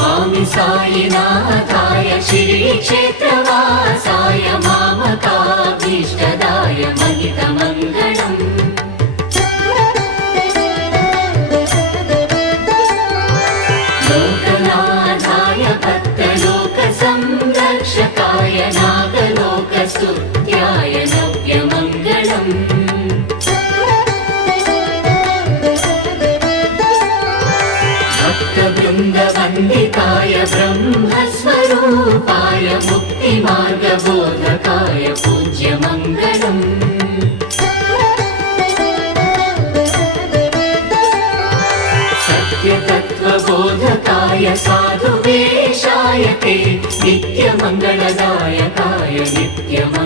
स्वामी साईनाथाय श्रीक्षेत्रवासाय मामकाभीष्टदाय महितमङ्गलम् लोकनाथाय भक्तलोकसंरक्षकाय नागलोकस्तुत्याय नव्यमङ्गलम् भक्तवृन्दवन्दिताय ब्रह्मस्वरूपाय मुक्तिमार्गबोधकाय पूज्यमङ्गलम् सत्यतत्त्वबोधकाय साधुवेशाय ते नित्यमङ्गलदायकाय नित्यमङ्गलम्